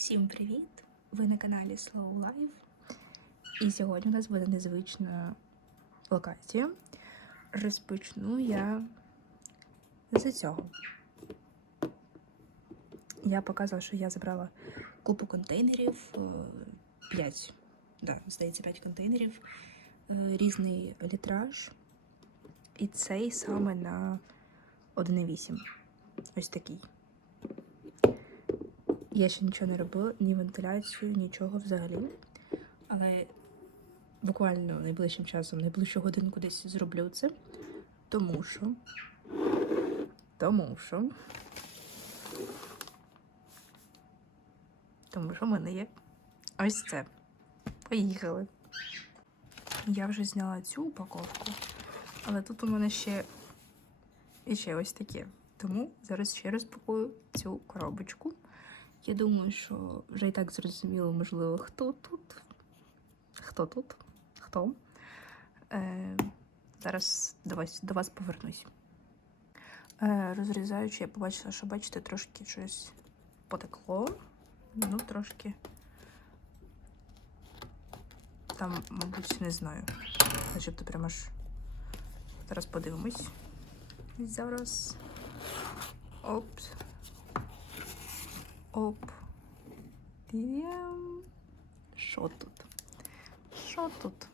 Всім привіт! Ви на каналі Slow Life. І сьогодні у нас буде незвична локація. Розпочну я з цього. Я показувала, що я забрала купу контейнерів. 5, да, здається, 5 контейнерів, е, різний літраж. І цей саме на 1,8. Ось такий. Я ще нічого не робила, ні вентиляцію, нічого взагалі. Але буквально найближчим часом, найближчу годинку десь зроблю це. Тому що. Тому що. Тому що в мене є ось це. Поїхали. Я вже зняла цю упаковку, але тут у мене ще і ще ось таке. Тому зараз ще розпакую цю коробочку. Я думаю, що вже і так зрозуміло, можливо, хто тут. Хто тут? Хто? Е, зараз до вас, до вас повернусь. Е, розрізаючи, я побачила, що бачите, трошки щось потекло. Ну, трошки. Там, мабуть, не знаю. Начебто прямо аж. Зараз подивимось. Зараз. Опс. Оп. Що тут? Що тут?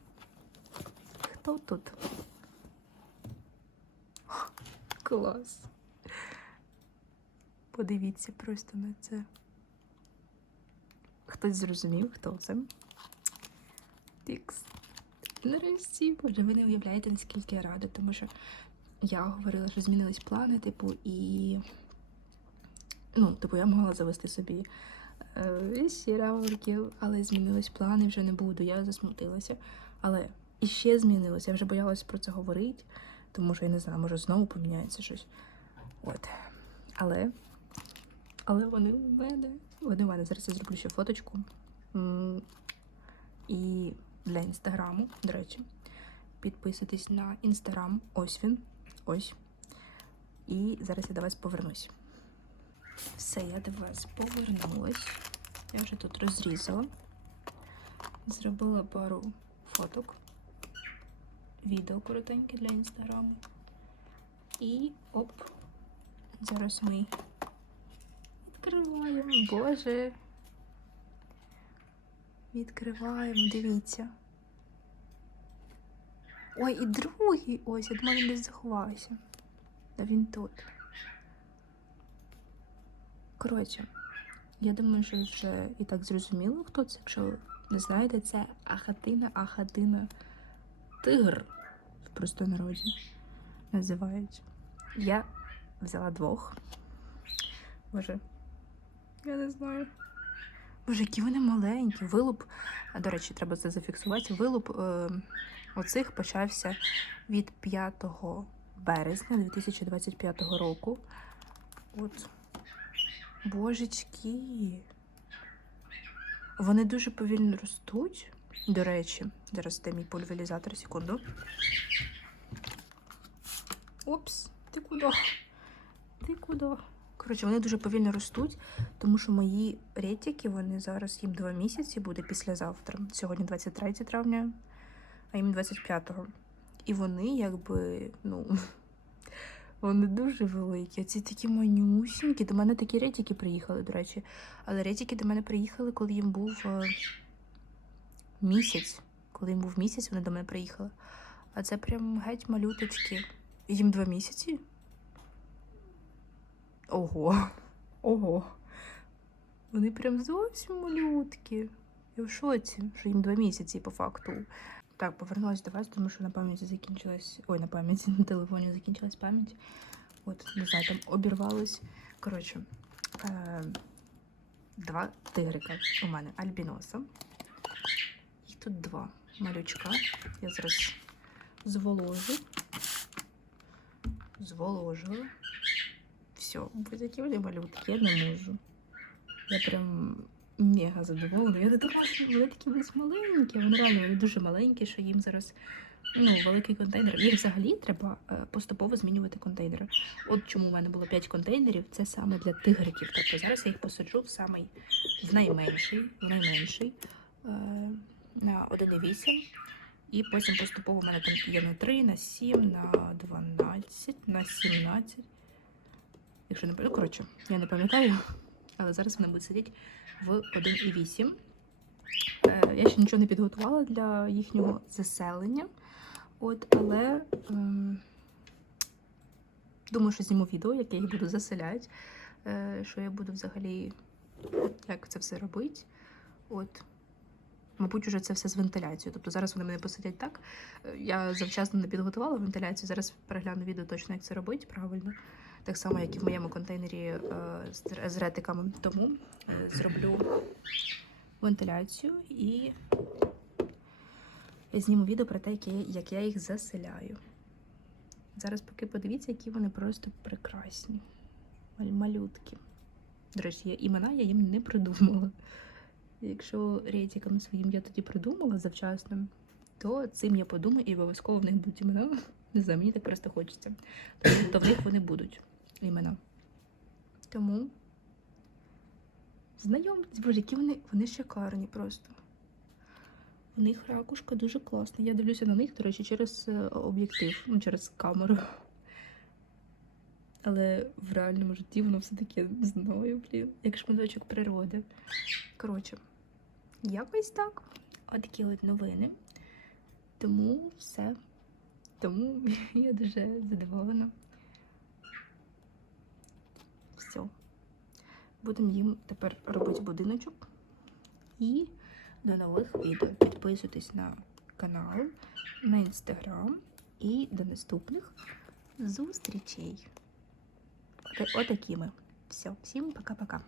Хто тут? Клас. Подивіться просто на це. Хтось зрозумів, хто це? Тікс. Нарешті, боже, ви не уявляєте, наскільки я рада, тому що я говорила, що змінились плани, типу, і ну, типу, я могла завести собі е, ще равликів, але змінились плани, вже не буду. Я засмутилася. Але іще змінилося. Я вже боялась про це говорити, тому що я не знаю, може знову поміняється щось. От. Але. Але вони у мене. Вони у мене. Зараз я зроблю ще фоточку. І для інстаграму, до речі. Підписуйтесь на інстаграм. Ось він. Ось. І зараз я до вас повернусь. Все, я до вас повернулась. Я вже тут розрізала. Зробила пару фоток, відео коротеньке для інстаграму. І оп. Зараз ми відкриваємо. Боже. Відкриваємо, дивіться. Ой, і другий. Ось, я думала, він десь заховався. Та він тут. Коротше, я думаю, що вже і так зрозуміло, хто це. Якщо не знаєте, це Ахатина, Ахатина Тигр в простонароді називають. Я взяла двох. Боже, я не знаю. Боже, які вони маленькі. Вилуп, до речі, треба це зафіксувати. Вилуп е, оцих почався від 5 березня 2025 року. От. Божечки. Вони дуже повільно ростуть. До речі, зараз де мій пульверізатор, секунду. Опс, ти куди? Ти куди? Коротше, вони дуже повільно ростуть, тому що мої ретики, вони зараз їм два місяці, буде післязавтра. Сьогодні 23 травня, а їм 25-го. І вони якби, ну. Вони дуже великі. Ці такі манюсінькі. До мене такі ретики приїхали, до речі. Але ретики до мене приїхали, коли їм був е, місяць. Коли їм був місяць, вони до мене приїхали. А це прям геть малюточки. Їм два місяці. Ого. Ого. Вони прям зовсім малютки. Я в шоці, що їм два місяці по факту. Так, повернулася до вас, тому що на пам'яті закінчилась. Ой, на пам'яті на телефоні закінчилась пам'ять. От, не знаю, там обірвалось. Коротше, е- два тигрика у мене альбіноса. Їх тут два малючка. Я зараз зволожу. Зволожила. Все, будь які вони малютки, я не можу. Я прям мега задоволена. Я не думала, що вони такі будуть маленькі. Вони реально вони дуже маленькі, що їм зараз ну, великий контейнер. Їх взагалі треба е, поступово змінювати контейнери. От чому в мене було 5 контейнерів, це саме для тигриків. Тобто зараз я їх посаджу в самий в найменший, в найменший е, на 1,8. І потім поступово в мене там є на 3, на 7, на 12, на 17. Якщо не пам'ятаю, коротше, я не пам'ятаю, але зараз вони будуть сидіти в 1,8. Е, Я ще нічого не підготувала для їхнього заселення. От, але ем, думаю, що зніму відео, як я їх буду заселяти, е, що я буду взагалі, як це все робити. От. Мабуть, уже це все з вентиляцією. Тобто зараз вони мене посидять так. Е, Я завчасно не підготувала вентиляцію. Зараз перегляну відео точно, як це робити правильно. Так само, як і в моєму контейнері е, з- ретиками. Тому е, зроблю вентиляцію і зніму відео про те, як я, їх заселяю. Зараз поки подивіться, які вони просто прекрасні. Малютки. До речі, я, імена я їм не придумала. Якщо рейтикам своїм я тоді придумала завчасно, то цим я подумаю і обов'язково в них будуть імена. Не знаю, мені так просто хочеться. Тобто то в них вони будуть імена. Тому знайомтесь, боже, які вони, вони шикарні просто. У них ракушка дуже класна. Я дивлюся на них, до речі, через е, об'єктив, ну, через камеру. Але в реальному житті воно все таке не блін, як шматочок природи. Коротше, якось так. Отакі от новини. Тому все. Тому я дуже задоволена. Все. Будемо їм тепер робити будиночок. І до нових відео. Підписуйтесь на канал, на інстаграм і до наступних зустрічей. Отакими. Все, всім пока-пока.